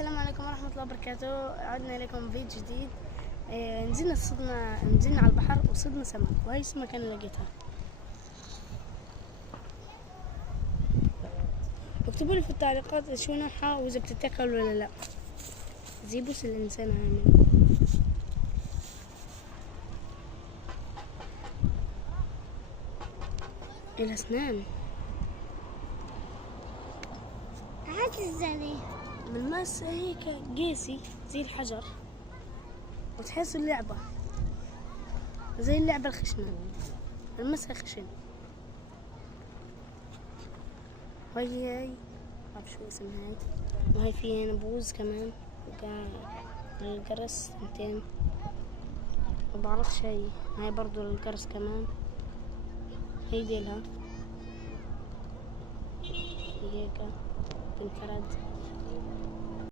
السلام عليكم ورحمة الله وبركاته. عدنا إليكم فيديو جديد. نزلنا على البحر وصدنا سمك، وهي السمكة أنا لقيتها. اكتبوا لي في التعليقات شو نوعها وإذا بتتاكل ولا لا. زيبوس الإنسان عامل إلها أسنان. هات الزني بالماس هيك قيسي زي الحجر، وتحس اللعبة زي اللعبة الخشنة، المسها خشن. وهي معرف شو اسمها هاي. وهي فيها نبوز كمان، القرص ثنتين، مبعرفش هاي برضو القرص كمان. هي ديلها هيك تنفرد.